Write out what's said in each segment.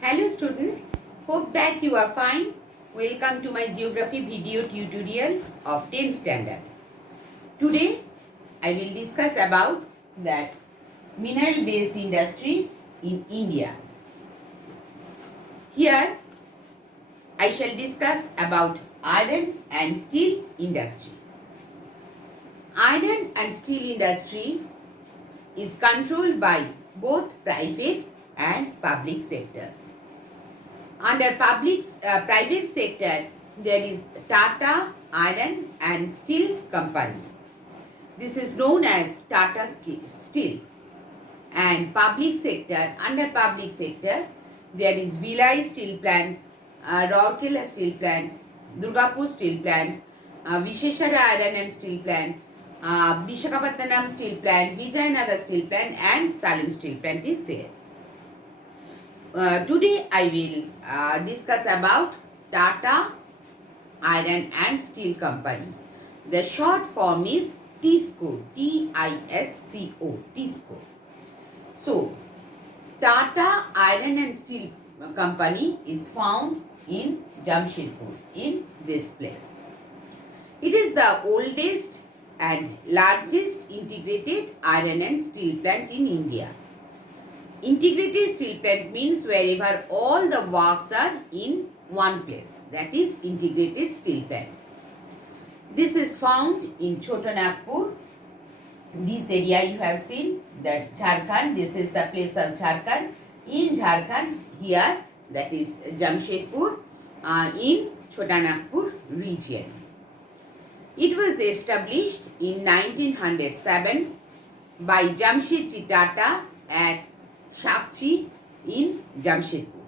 Hello students, hope that you are fine. Welcome to my geography video tutorial of 10th standard. Today I will discuss about that mineral based industries in India. Here I shall discuss about iron and steel industry. Iron and steel industry is controlled by both private and public sectors. Under private sector, there is Tata Iron and Steel Company. This is known as Tata Steel. And under public sector, there is Vilai Steel Plant, Rourkela Steel Plant, Durgapur Steel Plant, Visheshwara Iron and Steel Plant, Visakhapatnam Steel Plant, Vijayanagar Steel Plant, and Salem Steel Plant is there. Today I will discuss about Tata Iron and Steel Company. The short form is TISCO, T-I-S-C-O, TISCO. So, Tata Iron and Steel Company is found in Jamshedpur, in this place. It is the oldest and largest integrated iron and steel plant in India. Integrated steel plant means wherever all the works are in one place. That is integrated steel plant. This is found in Chota Nagpur. This area you have seen, that Jharkhand. This is the place of Jharkhand. In Jharkhand, here, that is Jamshedpur, in Chota Nagpur region. It was established in 1907 by Jamshedji Tata at Shakchi in Jamshedpur.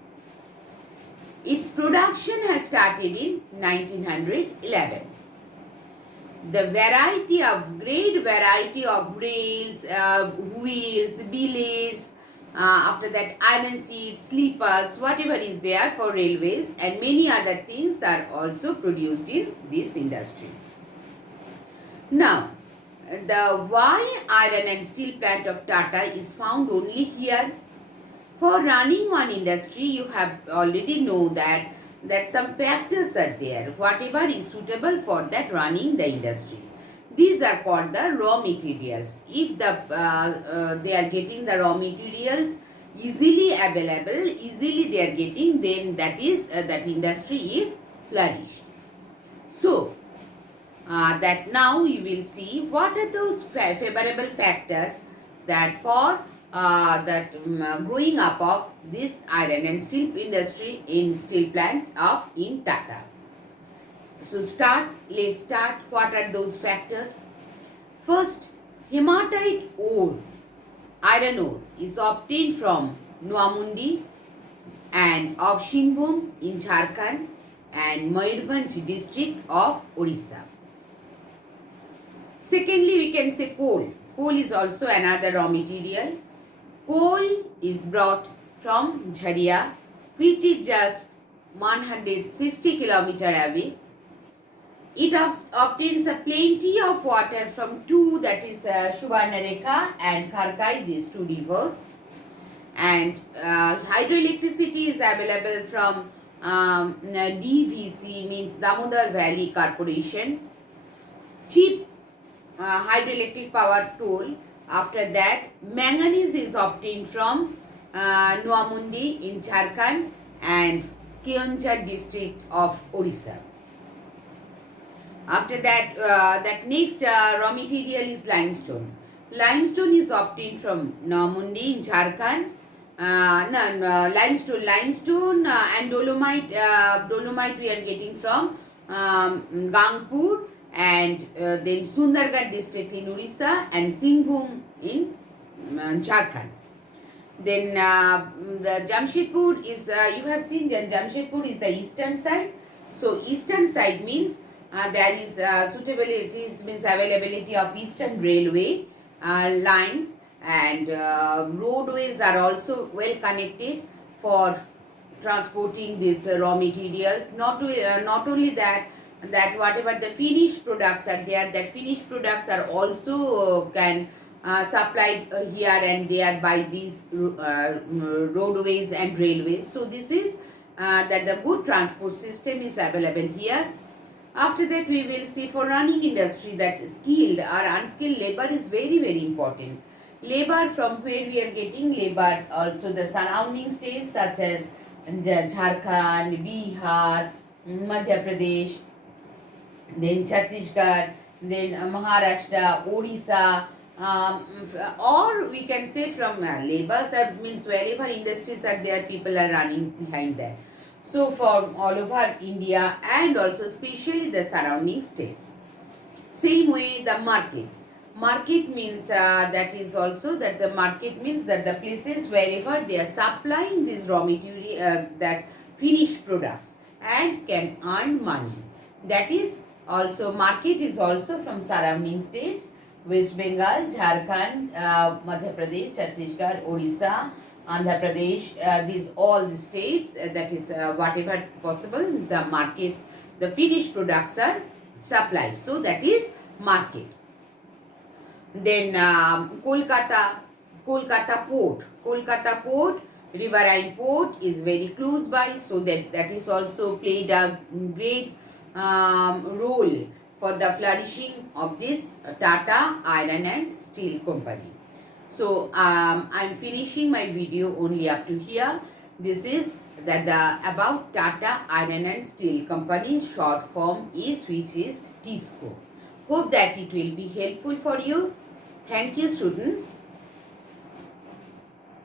Its production has started in 1911. The great variety of rails, wheels, billets, after that iron seats, sleepers, whatever is there for railways and many other things are also produced in this industry. Now, the why iron and steel plant of Tata is found only here. For running one industry, you have already know that some factors are there, whatever is suitable for that running the industry. These are called the raw materials. If they are getting the raw materials easily available, easily they are getting, then that industry is flourished. So, that now we will see what are those favorable factors that for growing up of this iron and steel industry in steel plant of in Tata. So let's start. What are those factors? First, hematite ore, iron ore is obtained from Noamundi and of Shinbhum in Jharkhand and Mayurbhanj district of Orissa. Secondly, we can say coal. Coal is also another raw material. Coal is brought from Jharia, which is just 160 km away. It obtains a plenty of water from two, that is Subarnarekha and Kharkai, these two rivers. And hydroelectricity is available from DVC, means Damodar Valley Corporation. Cheap hydroelectric power tool. After that, manganese is obtained from Noamundi in Jharkhand and Keonjhar district of Orissa. After that, that next raw material is limestone. Limestone is obtained from Noamundi in Jharkhand. Limestone and dolomite we are getting from Gangpur and then Sundargarh district in Orissa and Singhbhum in Jharkhand. Then the Jamshedpur is, you have seen that Jamshedpur is the eastern side. So eastern side means there is means availability of eastern railway lines and roadways are also well connected for transporting these raw materials. Not only that whatever the finished products are there, that finished products are also can supplied here and there by these roadways and railways. So this is that the good transport system is available here. After that, we will see for running industry that skilled or unskilled labor is very, very important. Labor, from where we are getting labor, also the surrounding states such as Jharkhand, Bihar, Madhya Pradesh, then Chhattisgarh, then Maharashtra, Odisha, or we can say from labor side, means wherever industries are there, people are running behind that. So from all over India and also especially the surrounding states. Same way the market. Market means that is also that the market means that the places wherever they are supplying this raw material, that finished products and can earn money. That is also market is also from surrounding states, West Bengal, Jharkhand, Madhya Pradesh, Chhattisgarh, Odisha, Andhra Pradesh, these all the states, that is whatever possible, the markets, the finished products are supplied. So that is market. Then Kolkata port. Kolkata port, riverine port is very close by. So that is also played a great role for the flourishing of this Tata Iron and Steel Company. So I'm finishing my video only up to here. This is that about Tata Iron and Steel Company. Short form is which is TISCO. Hope that it will be helpful for you. Thank you, students.